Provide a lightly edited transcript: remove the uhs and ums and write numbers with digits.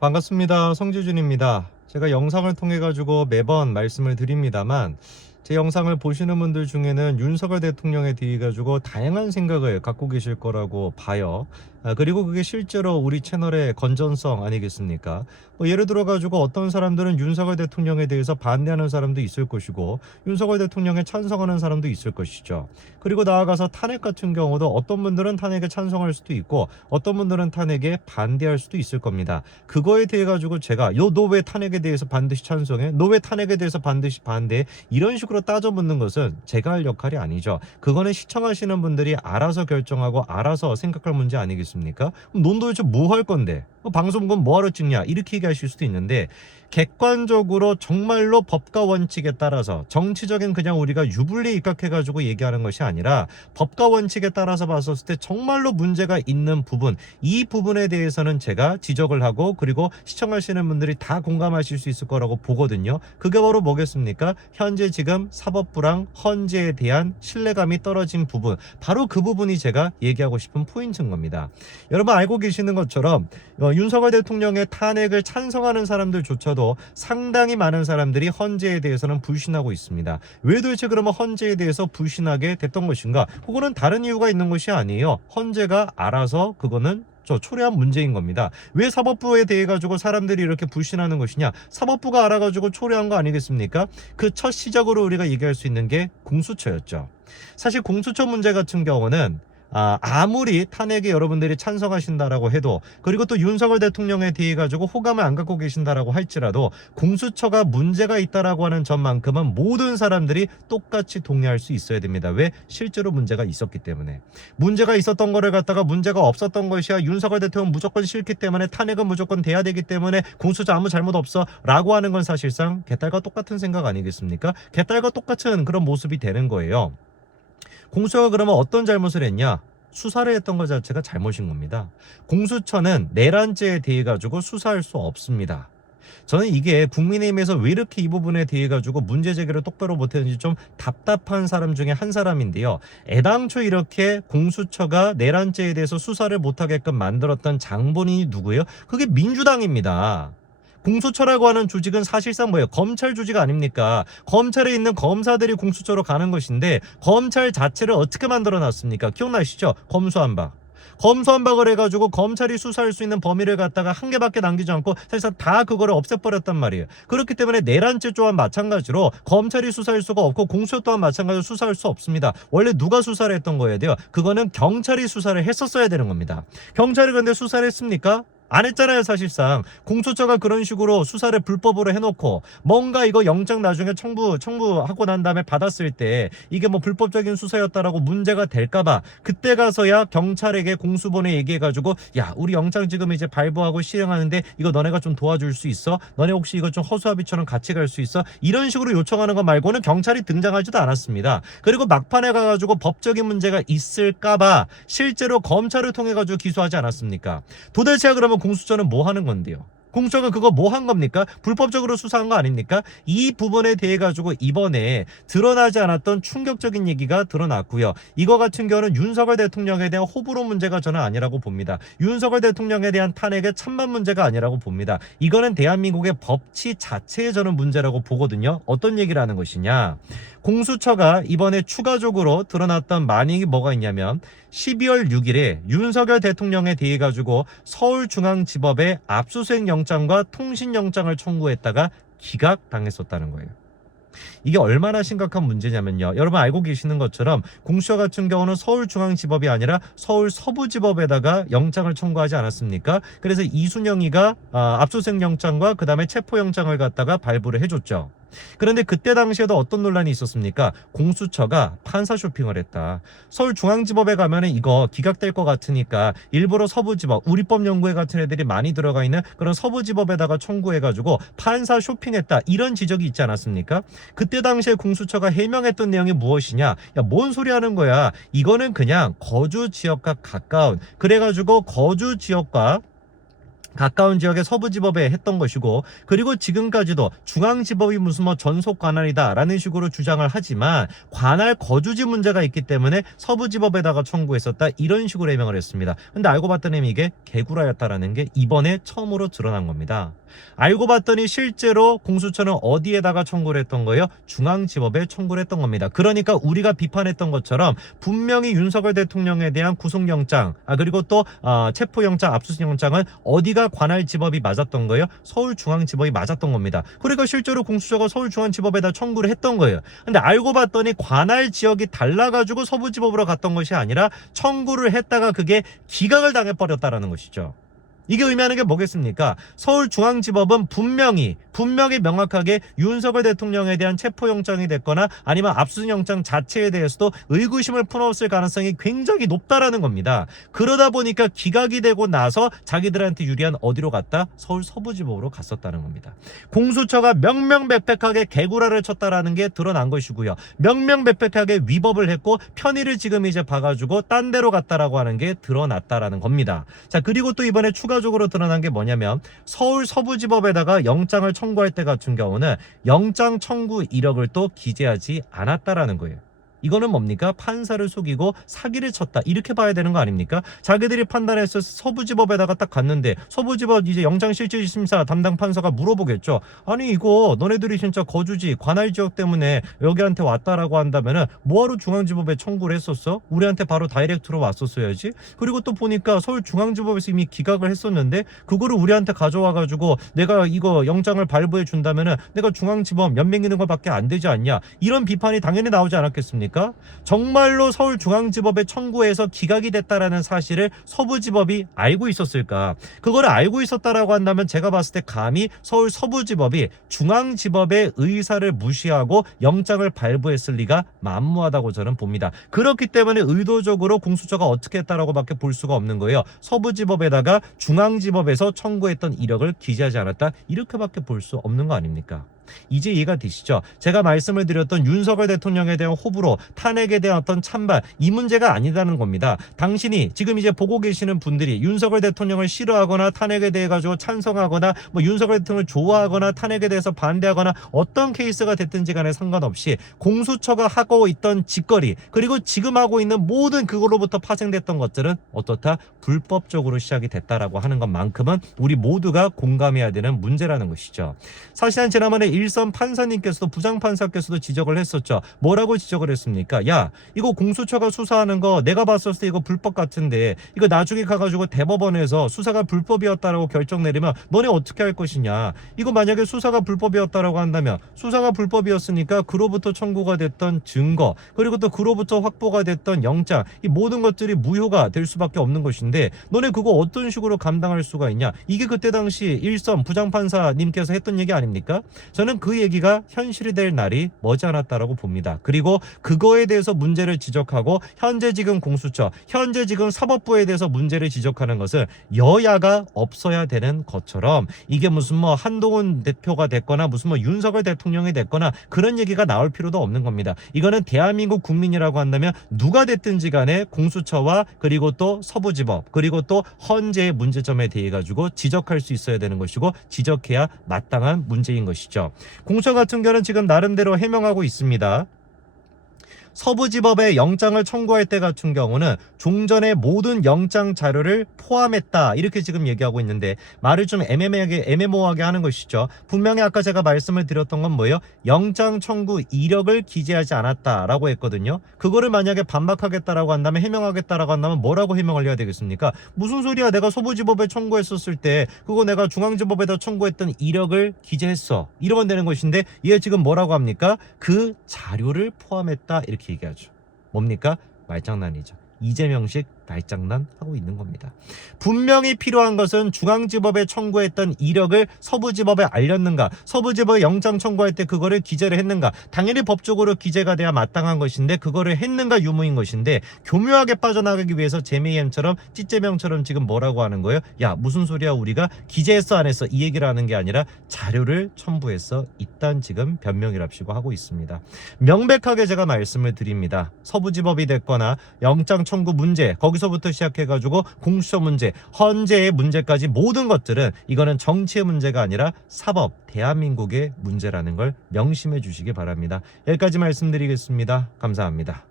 반갑습니다. 성지준입니다. 제가 영상을 통해 가지고 매번 말씀을 드립니다만 제 영상을 보시는 분들 중에는 윤석열 대통령에 대해 가지고 다양한 생각을 갖고 계실 거라고 봐요. 그리고 그게 실제로 우리 채널의 건전성 아니겠습니까? 예를 들어 가지고 어떤 사람들은 윤석열 대통령에 대해서 반대하는 사람도 있을 것이고 윤석열 대통령에 찬성하는 사람도 있을 것이죠. 그리고 나아가서 탄핵 같은 경우도 어떤 분들은 탄핵에 찬성할 수도 있고 어떤 분들은 탄핵에 반대할 수도 있을 겁니다. 그거에 대해 가지고 제가 너 왜 탄핵에 대해서 반드시 찬성해? 너 왜 탄핵에 대해서 반드시 반대해? 이런 식으로 따져 묻는 것은 제가 할 역할이 아니죠. 그거는 시청하시는 분들이 알아서 결정하고 알아서 생각할 문제 아니겠습니까? 그럼 넌 도대체 뭐 할 건데? 방송국 뭐하러 찍냐? 이렇게 얘기하실 수도 있는데 객관적으로 정말로 법과 원칙에 따라서 정치적인 그냥 우리가 유불리에 입각해가지고 얘기하는 것이 아니라 법과 원칙에 따라서 봤었을 때 정말로 문제가 있는 부분, 이 부분에 대해서는 제가 지적을 하고 그리고 시청하시는 분들이 다 공감하실 수 있을 거라고 보거든요. 그게 바로 뭐겠습니까? 현재 지금 사법부랑 헌재에 대한 신뢰감이 떨어진 부분, 바로 그 부분이 제가 얘기하고 싶은 포인트인 겁니다. 여러분 알고 계시는 것처럼 윤석열 대통령의 탄핵을 찬성하는 사람들조차도 상당히 많은 사람들이 헌재에 대해서는 불신하고 있습니다. 왜 도대체 그러면 헌재에 대해서 불신하게 됐던 것인가? 그거는 다른 이유가 있는 것이 아니에요. 헌재가 알아서 그거는 초래한 문제인 겁니다. 왜 사법부에 대해 가지고 사람들이 이렇게 불신하는 것이냐? 사법부가 알아가지고 초래한 거 아니겠습니까? 그 첫 시작으로 우리가 얘기할 수 있는 게 공수처였죠. 사실 공수처 문제 같은 경우는 아무리 탄핵에 여러분들이 찬성하신다라고 해도 그리고 또 윤석열 대통령에 대해 가지고 호감을 안 갖고 계신다라고 할지라도 공수처가 문제가 있다라고 하는 점만큼은 모든 사람들이 똑같이 동의할 수 있어야 됩니다. 왜? 실제로 문제가 있었기 때문에. 문제가 있었던 거를 갖다가 문제가 없었던 것이야 윤석열 대통령 무조건 싫기 때문에 탄핵은 무조건 돼야 되기 때문에 공수처 아무 잘못 없어 라고 하는 건 사실상 개딸과 똑같은 생각 아니겠습니까? 개딸과 똑같은 그런 모습이 되는 거예요. 공수처가 그러면 어떤 잘못을 했냐? 수사를 했던 것 자체가 잘못인 겁니다. 공수처는 내란죄에 대해 가지고 수사할 수 없습니다. 저는 이게 국민의힘에서 왜 이렇게 이 부분에 대해 가지고 문제 제기를 똑바로 못했는지 좀 답답한 사람 중에 한 사람인데요. 애당초 이렇게 공수처가 내란죄에 대해서 수사를 못하게끔 만들었던 장본인이 누구예요? 그게 민주당입니다. 공수처라고 하는 조직은 사실상 뭐예요? 검찰 조직 아닙니까? 검찰에 있는 검사들이 공수처로 가는 것인데 검찰 자체를 어떻게 만들어놨습니까? 기억나시죠? 검수완박. 검수완박을 해가지고 검찰이 수사할 수 있는 범위를 갖다가 한 개밖에 남기지 않고 사실상 다 그거를 없애버렸단 말이에요. 그렇기 때문에 내란죄 또한 마찬가지로 검찰이 수사할 수가 없고 공수처 또한 마찬가지로 수사할 수 없습니다. 원래 누가 수사를 했던 거예요? 그거는 경찰이 수사를 했었어야 되는 겁니다. 경찰이 근데 수사를 했습니까? 안 했잖아요. 사실상 공수처가 그런 식으로 수사를 불법으로 해놓고 뭔가 이거 영장 나중에 청구하고 난 다음에 받았을 때 이게 뭐 불법적인 수사였다라고 문제가 될까봐 그때 가서야 경찰에게 공수본에 얘기해가지고 야 우리 영장 지금 이제 발부하고 실행하는데 이거 너네가 좀 도와줄 수 있어? 너네 혹시 이거 좀 허수아비처럼 같이 갈 수 있어? 이런 식으로 요청하는 것 말고는 경찰이 등장하지도 않았습니다. 그리고 막판에 가가지고 법적인 문제가 있을까봐 실제로 검찰을 통해 가지고 기소하지 않았습니까? 도대체 그러면 공수처는 뭐 하는 건데요? 공수처가 그거 뭐 한 겁니까? 불법적으로 수사한 거 아닙니까? 이 부분에 대해 가지고 이번에 드러나지 않았던 충격적인 얘기가 드러났고요. 이거 같은 경우는 윤석열 대통령에 대한 호불호 문제가 저는 아니라고 봅니다. 윤석열 대통령에 대한 탄핵의 찬반 문제가 아니라고 봅니다. 이거는 대한민국의 법치 자체에 저는 문제라고 보거든요. 어떤 얘기를 하는 것이냐? 공수처가 이번에 추가적으로 드러났던 만행이 뭐가 있냐면 12월 6일에 윤석열 대통령에 대해 가지고 서울중앙지법에 압수수색 영장과 통신영장을 청구했다가 기각당했었다는 거예요. 이게 얼마나 심각한 문제냐면요. 여러분 알고 계시는 것처럼 공수처 같은 경우는 서울중앙지법이 아니라 서울서부지법에다가 영장을 청구하지 않았습니까? 그래서 이순영이가 압수수색 영장과 그 다음에 체포영장을 갖다가 발부를 해줬죠. 그런데 그때 당시에도 어떤 논란이 있었습니까? 공수처가 판사 쇼핑을 했다. 서울중앙지법에 가면은 이거 기각될 것 같으니까 일부러 서부지법, 우리법연구회 같은 애들이 많이 들어가 있는 그런 서부지법에다가 청구해가지고 판사 쇼핑했다. 이런 지적이 있지 않았습니까? 그때 당시에 공수처가 해명했던 내용이 무엇이냐? 야, 뭔 소리 하는 거야? 이거는 그냥 거주 지역과 가까운, 그래가지고 거주 지역과 가까운 지역의 서부지법에 했던 것이고, 그리고 지금까지도 중앙지법이 무슨 뭐 전속 관할이다라는 식으로 주장을 하지만 관할 거주지 문제가 있기 때문에 서부지법에다가 청구했었다, 이런 식으로 해명을 했습니다. 근데 알고 봤더니 이게 개구라였다라는 게 이번에 처음으로 드러난 겁니다. 알고 봤더니 실제로 공수처는 어디에다가 청구를 했던 거예요? 중앙지법에 청구를 했던 겁니다. 그러니까 우리가 비판했던 것처럼 분명히 윤석열 대통령에 대한 구속영장, 그리고 또 체포영장, 압수수색영장은 어디가 관할지법이 맞았던 거예요? 서울중앙지법이 맞았던 겁니다. 그러니까 실제로 공수처가 서울중앙지법에다 청구를 했던 거예요. 근데 알고 봤더니 관할 지역이 달라가지고 서부지법으로 갔던 것이 아니라 청구를 했다가 그게 기각을 당해버렸다라는 것이죠. 이게 의미하는 게 뭐겠습니까? 서울중앙지법은 분명히 명확하게 윤석열 대통령에 대한 체포영장이 됐거나 아니면 압수수색영장 자체에 대해서도 의구심을 품었을 가능성이 굉장히 높다라는 겁니다. 그러다 보니까 기각이 되고 나서 자기들한테 유리한 어디로 갔다? 서울 서부지법으로 갔었다는 겁니다. 공수처가 명명백백하게 개구라를 쳤다라는 게 드러난 것이고요. 명명백백하게 위법을 했고 편의를 지금 이제 봐가지고 딴 데로 갔다라고 하는 게 드러났다라는 겁니다. 자, 그리고 또 이번에 추가적으로 드러난 게 뭐냐면 서울 서부지법에다가 영장을 청구할 때 같은 경우는 영장 청구 이력을 또 기재하지 않았다라는 거예요. 이거는 뭡니까? 판사를 속이고 사기를 쳤다, 이렇게 봐야 되는 거 아닙니까? 자기들이 판단해서 서부지법에다가 딱 갔는데 서부지법 이제 영장실질심사 담당 판사가 물어보겠죠. 아니 이거 너네들이 진짜 거주지 관할지역 때문에 여기한테 왔다라고 한다면은 뭐하러 중앙지법에 청구를 했었어? 우리한테 바로 다이렉트로 왔었어야지. 그리고 또 보니까 서울중앙지법에서 이미 기각을 했었는데 그거를 우리한테 가져와가지고 내가 이거 영장을 발부해 준다면은 내가 중앙지법 연맹이는 것밖에 안 되지 않냐, 이런 비판이 당연히 나오지 않았겠습니까? 정말로 서울중앙지법에 청구해서 기각이 됐다라는 사실을 서부지법이 알고 있었을까? 그거를 알고 있었다라고 한다면 제가 봤을 때 감히 서울 서부지법이 중앙지법의 의사를 무시하고 영장을 발부했을 리가 만무하다고 저는 봅니다. 그렇기 때문에 의도적으로 공수처가 어떻게 했다라고 밖에 볼 수가 없는 거예요. 서부지법에다가 중앙지법에서 청구했던 이력을 기재하지 않았다, 이렇게밖에 볼 수 없는 거 아닙니까? 이제 이해가 되시죠? 제가 말씀을 드렸던 윤석열 대통령에 대한 호불호, 탄핵에 대한 어떤 찬반, 이 문제가 아니라는 겁니다. 당신이 지금 이제 보고 계시는 분들이 윤석열 대통령을 싫어하거나 탄핵에 대해 가지고 찬성하거나 뭐 윤석열 대통령을 좋아하거나 탄핵에 대해서 반대하거나 어떤 케이스가 됐든지 간에 상관없이 공수처가 하고 있던 짓거리, 그리고 지금 하고 있는 모든 그걸로부터 파생됐던 것들은 어떻다? 불법적으로 시작이 됐다라고 하는 것만큼은 우리 모두가 공감해야 되는 문제라는 것이죠. 사실은 지난번에 일선 판사님께서도 부장판사께서도 지적을 했었죠. 뭐라고 지적을 했습니까? 야, 이거 공수처가 수사하는 거 내가 봤을 때 이거 불법 같은데 이거 나중에 가가지고 대법원에서 수사가 불법이었다라고 결정 내리면 너네 어떻게 할 것이냐. 이거 만약에 수사가 불법이었다라고 한다면 수사가 불법이었으니까 그로부터 청구가 됐던 증거, 그리고 또 그로부터 확보가 됐던 영장, 이 모든 것들이 무효가 될 수밖에 없는 것인데 너네 그거 어떤 식으로 감당할 수가 있냐. 이게 그때 당시 일선 부장판사님께서 했던 얘기 아닙니까? 저는 그 얘기가 현실이 될 날이 머지않았다라고 봅니다. 그리고 그거에 대해서 문제를 지적하고 현재 지금 공수처, 현재 지금 사법부에 대해서 문제를 지적하는 것은 여야가 없어야 되는 것처럼 이게 무슨 뭐 한동훈 대표가 됐거나 무슨 뭐 윤석열 대통령이 됐거나 그런 얘기가 나올 필요도 없는 겁니다. 이거는 대한민국 국민이라고 한다면 누가 됐든지 간에 공수처와 그리고 또 서부지법 그리고 또 헌재의 문제점에 대해 가지고 지적할 수 있어야 되는 것이고 지적해야 마땅한 문제인 것이죠. 공수처 같은 경우는 지금 나름대로 해명하고 있습니다. 서부지법에 영장을 청구할 때 같은 경우는 종전의 모든 영장 자료를 포함했다, 이렇게 지금 얘기하고 있는데 말을 좀 애매모호하게 하는 것이죠. 분명히 아까 제가 말씀을 드렸던 건 뭐예요? 영장 청구 이력을 기재하지 않았다라고 했거든요. 그거를 만약에 반박하겠다라고 한다면, 해명하겠다라고 한다면 뭐라고 해명을 해야 되겠습니까? 무슨 소리야, 내가 서부지법에 청구했었을 때 그거 내가 중앙지법에다 청구했던 이력을 기재했어, 이러면 되는 것인데 얘 지금 뭐라고 합니까? 그 자료를 포함했다, 이렇게 얘기하죠. 뭡니까? 말장난이죠. 이재명식 말장난 하고 있는 겁니다. 분명히 필요한 것은 중앙지법에 청구했던 이력을 서부지법에 알렸는가, 서부지법에 영장 청구할 때 그거를 기재를 했는가. 당연히 법적으로 기재가 돼야 마땅한 것인데 그거를 했는가 유무인 것인데 교묘하게 빠져나가기 위해서 제메이엠처럼 찌제명처럼 지금 뭐라고 하는 거예요? 야, 무슨 소리야, 우리가 기재했어 안 했어, 이 얘기를 하는 게 아니라 자료를 첨부했어, 이딴 지금 변명이랍시고 하고 있습니다. 명백하게 제가 말씀을 드립니다. 서부지법이 됐거나 영장 청구 문제, 거기서 교부서부터 시작해가지고 공수처 문제, 헌재의 문제까지 모든 것들은 이거는 정치의 문제가 아니라 사법, 대한민국의 문제라는 걸 명심해 주시기 바랍니다. 여기까지 말씀드리겠습니다. 감사합니다.